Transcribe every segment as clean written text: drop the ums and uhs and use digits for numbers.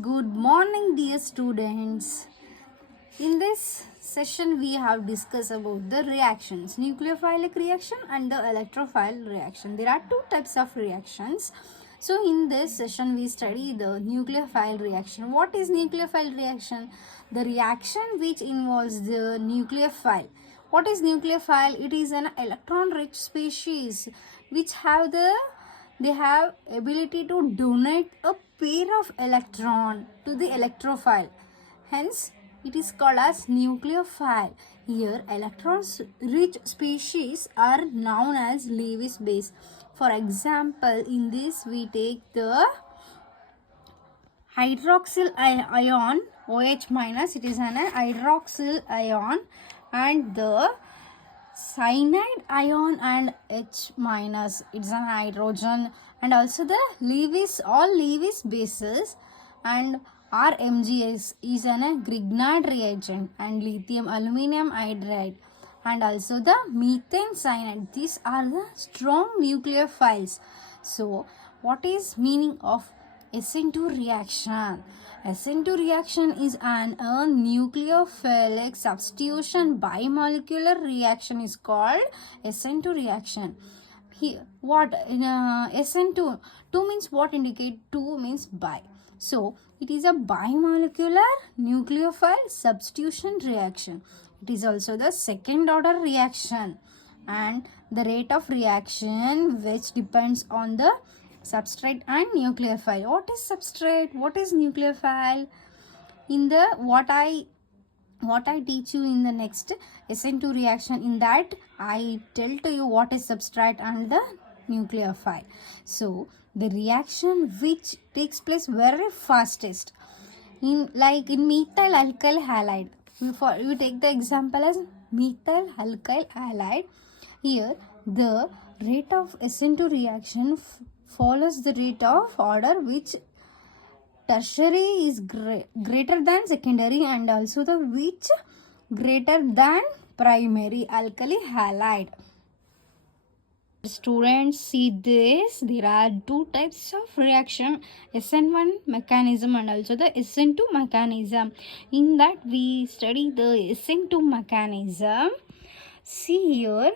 Good morning, dear students. In this session, we have discussed about the reactions, nucleophilic reaction and the electrophile reaction. There are two types of reactions. So, in this session, we study the nucleophile reaction. What is nucleophile reaction? The reaction which involves the nucleophile. What is nucleophile? It is an electron-rich species which they have ability to donate a pair of electron to the electrophile. Hence, it is called as nucleophile. Here, electrons-rich species are known as Lewis base. For example, in this we take the hydroxyl ion OH minus, it is an hydroxyl ion, and the cyanide ion and H minus, it's an hydrogen, and also the all Lewis bases, and RMgS is an Grignard reagent, and lithium aluminum hydride, and also the methane cyanide. These are the strong nucleophiles. So what is meaning of SN2 reaction? SN2 reaction is a nucleophilic substitution bimolecular reaction is called SN2 reaction. Here, what in SN2? 2 means what indicate? 2 means bi. So, it is a bimolecular nucleophile substitution reaction. It is also the second order reaction, and the rate of reaction which depends on the substrate and nucleophile. What is substrate? What is nucleophile? In the what I teach you in the next SN2 reaction, in that I tell to you what is substrate and the nucleophile. So the reaction which takes place very fastest in methyl alkyl halide. We take the example as methyl alkyl halide. Here the rate of SN2 reaction follows the rate of order which tertiary is greater than secondary, and also the which greater than primary alkali halide. Students, see this, there are two types of reaction, SN1 mechanism and also the SN2 mechanism. In that we study the SN2 mechanism. See here,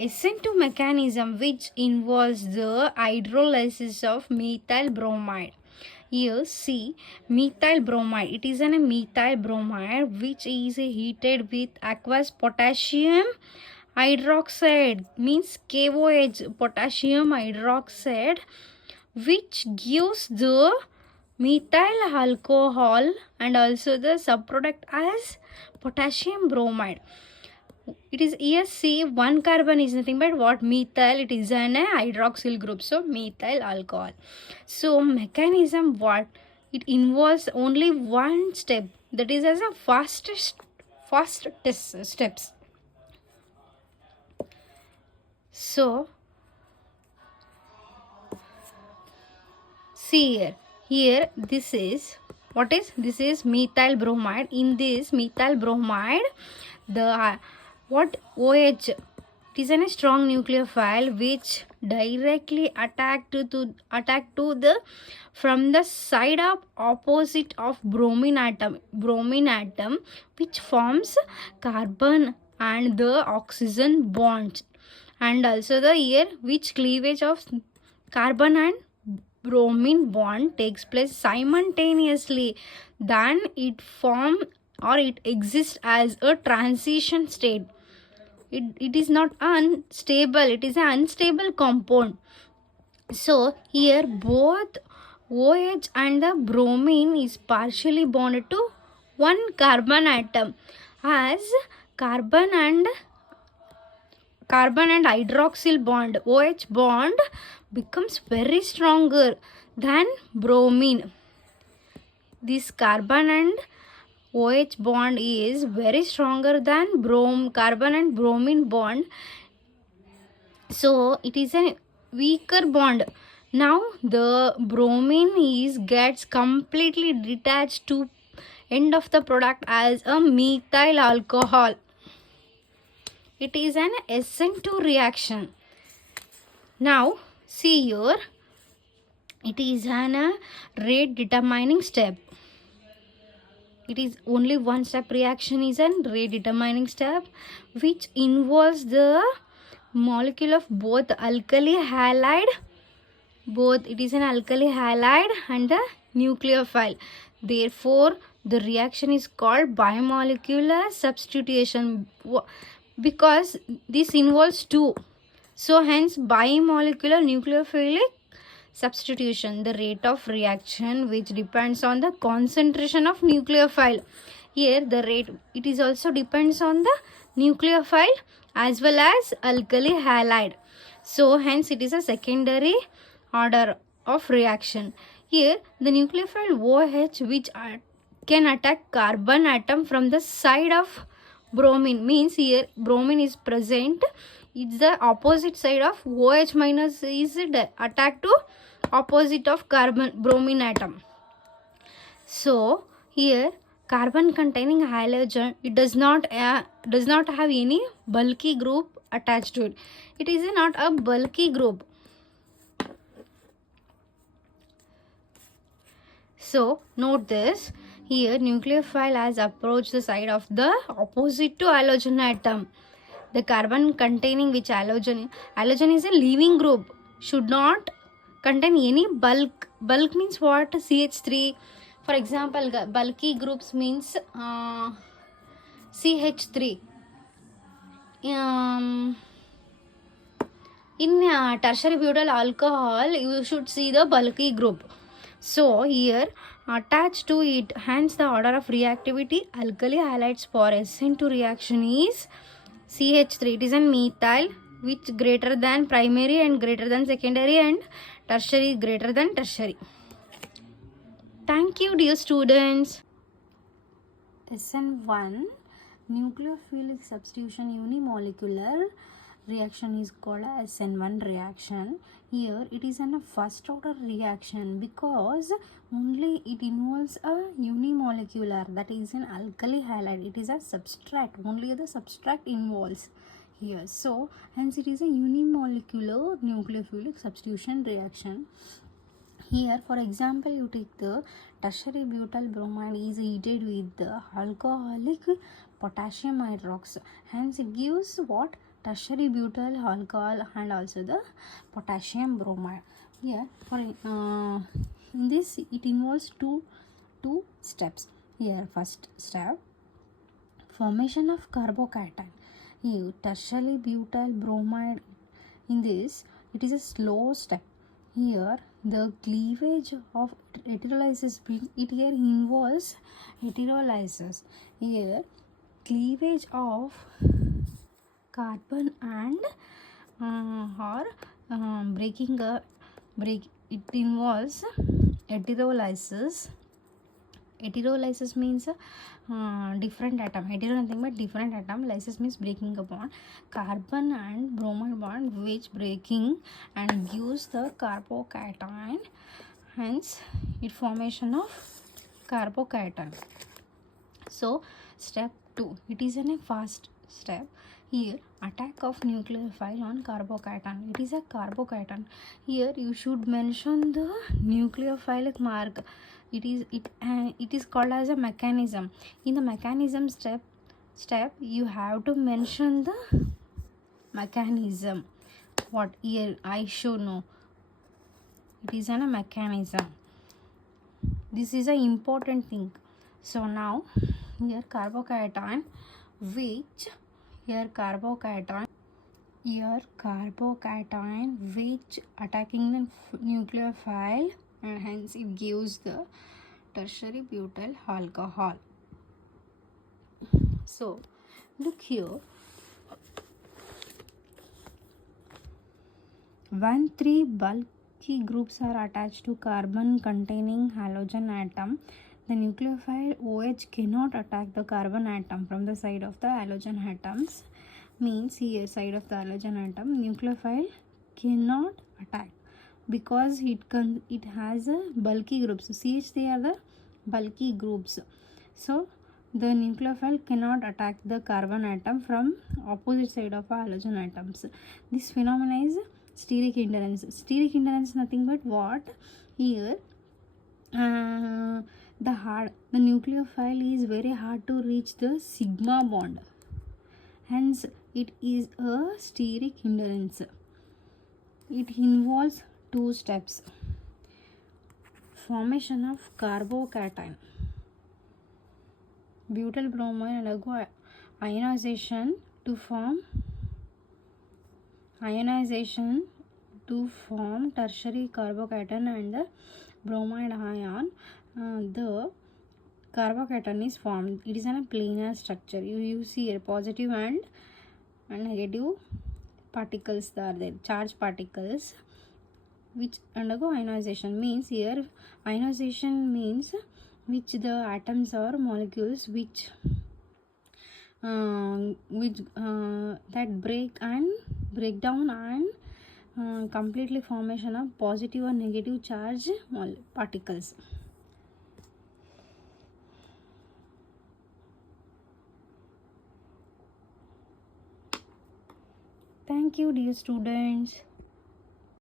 SN2 mechanism which involves the hydrolysis of methyl bromide. Here see, methyl bromide, it is a methyl bromide which is heated with aqueous potassium hydroxide, means KOH, potassium hydroxide, which gives the methyl alcohol and also the subproduct as potassium bromide. It is here, see, one carbon is nothing but what? Methyl. It is an hydroxyl group, so methyl alcohol. So mechanism what? It involves only one step, that is as a fastest steps. So see here this is what is? This is methyl bromide. In this methyl bromide, the what OH, it is a strong nucleophile which directly attack to the from the side of opposite of bromine atom which forms carbon and the oxygen bonds, and also the here which cleavage of carbon and bromine bond takes place simultaneously, then it form or it exists as a transition state. It is not unstable, it is an unstable compound. So here both OH and the bromine is partially bonded to one carbon atom, as carbon and hydroxyl bond, OH bond, becomes very stronger than bromine. This carbon and OH bond is very stronger than carbon and bromine bond, so it is a weaker bond. Now the bromine gets completely detached to end of the product as a methyl alcohol. It is an SN2 reaction. Now see here, It is an rate determining step. It is only one step reaction is a rate determining step which involves the molecule of both alkali halide, both it is an alkali halide and a nucleophile. Therefore the reaction is called bimolecular substitution because this involves two. So hence bimolecular nucleophilic substitution, the rate of reaction which depends on the concentration of nucleophile. Here the rate, it is also depends on the nucleophile as well as alkali halide. So hence it is a secondary order of reaction. Here the nucleophile OH which can attack carbon atom from the side of bromine, means here bromine is present, it's the opposite side of OH minus is attacked to opposite of carbon bromine atom. So here carbon containing halogen, it does not have any bulky group attached to it. It is not a bulky group. So note this, here nucleophile has approached the side of the opposite to halogen atom. The carbon containing which halogen is a leaving group, should not contain any bulk. Bulk means what? CH3. For example, bulky groups means CH3. In tertiary butyl alcohol, you should see the bulky group. So here attached to it, hence the order of reactivity alkali halides for SN2 reaction is CH3. It is a methyl which greater than primary and greater than secondary and tertiary greater than tertiary. Thank you dear students. SN1 nucleophilic substitution unimolecular reaction is called SN1 reaction. Here it is a first order reaction because only it involves a unimolecular, that is an alkali halide. It is a substrate, only the substrate involves here. So hence it is a unimolecular nucleophilic substitution reaction. Here for example, you take the tertiary butyl bromide is heated with the alcoholic potassium hydroxide, hence it gives what? Tertiary butyl alcohol and also the potassium bromide. Here for in this it involves two steps. Here first step, formation of carbocation. Here tertiary butyl bromide, in this it is a slow step. Here the cleavage of heterolysis, it here involves heterolysis. Here cleavage of carbon and it involves heterolysis. Heterolysis means different atom. Hetero nothing but different atom. Lysis means breaking a bond. Carbon and bromide bond which breaking and gives the carbocation. Hence it formation of carbocation. So step 2, it is a fast step. Here attack of nucleophile on carbocation. It is a carbocation. Here you should mention the nucleophilic mark. It is called as a mechanism. In the mechanism step you have to mention the mechanism. What here I should know. It is a mechanism. This is an important thing. So now here carbocation which attacking the nucleophile, and hence it gives the tertiary butyl alcohol. So look here, when 3 bulky groups are attached to carbon containing halogen atom, the nucleophile OH cannot attack the carbon atom from the side of the halogen atoms. Means here side of the halogen atom nucleophile cannot attack because it has a bulky groups. CH, they are the bulky groups. So the nucleophile cannot attack the carbon atom from opposite side of halogen atoms. This phenomena is steric hindrance. Steric hindrance nothing but what? Here the nucleophile is very hard to reach the sigma bond, hence it is a steric hindrance. It involves two steps: formation of carbocation, butyl bromide undergo ionization to form tertiary carbocation and the bromide ion. The carbocation is formed. It is in a planar structure. You see here positive and negative particles are there, charge particles, which undergo ionization. Means here ionization means which the atoms or molecules which that break down and completely formation of positive or negative charge particles. Thank you, dear students.